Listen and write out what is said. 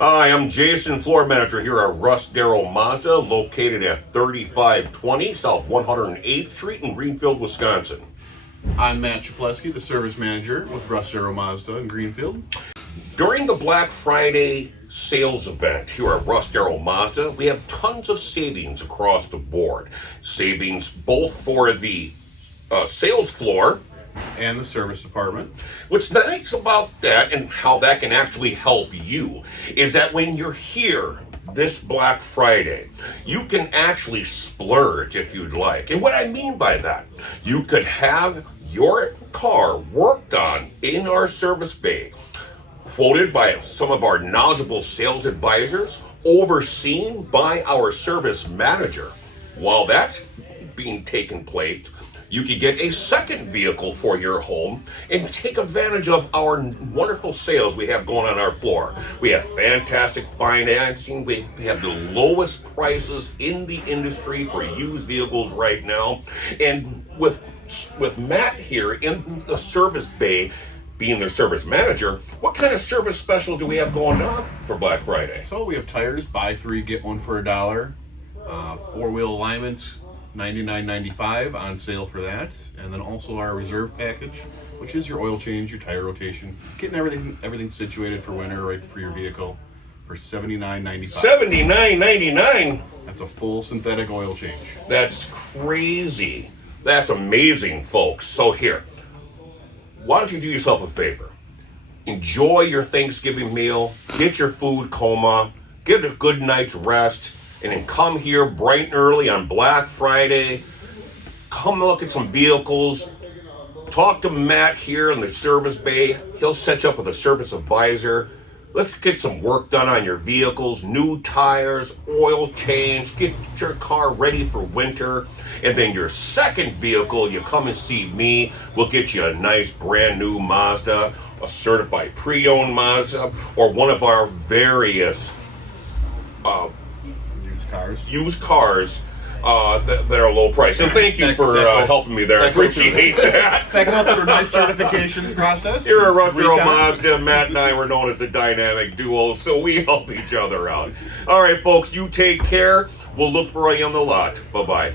Hi, I'm Jason, floor manager here at Russ Darrow Mazda, located at 3520 South 108th Street in Greenfield, Wisconsin. I'm Matt Chaplesky, the service manager with Russ Darrow Mazda in Greenfield. During the Black Friday sales event here at Russ Darrow Mazda, we have tons of savings across the board. Savings both for the sales floor And the service department. What's nice about that and how that can actually help you is that when you're here this Black Friday, you can actually splurge if you'd like. And what I mean by that, you could have your car worked on in our service bay, quoted by some of our knowledgeable sales advisors, overseen by our service manager. While that's being taken place, you could get a second vehicle for your home and take advantage of our wonderful sales we have going on our floor. We have fantastic financing. We have the lowest prices in the industry for used vehicles right now. And with Matt here in the service bay, being the service manager, what kind of service special do we have going on for Black Friday? So we have tires, buy three, get one for $1. Four-wheel alignments, $99.95 on sale for that. And then also our reserve package, which is your oil change, your tire rotation, getting everything situated for winter, right for your vehicle, for $79.95. $79.99? That's a full synthetic oil change. That's crazy. That's amazing, folks. So here, why don't you do yourself a favor? Enjoy your Thanksgiving meal, get your food coma, get a good night's rest, and then come here bright and early on Black Friday. Come look at some vehicles. Talk to Matt here in the service bay. He'll set you up with a service advisor. Let's get some work done on your vehicles, new tires, oil change, get your car ready for winter. And then your second vehicle, you come and see me. We'll get you a nice brand new Mazda, a certified pre-owned Mazda, or one of our various used cars that are low price. And thank you for helping me there. I appreciate that. That goes through a nice certification process. Here at Russ Darrow Mazda, Matt and I were known as a dynamic duo, so we help each other out. All right, folks, you take care. We'll look for you on the lot. Bye-bye.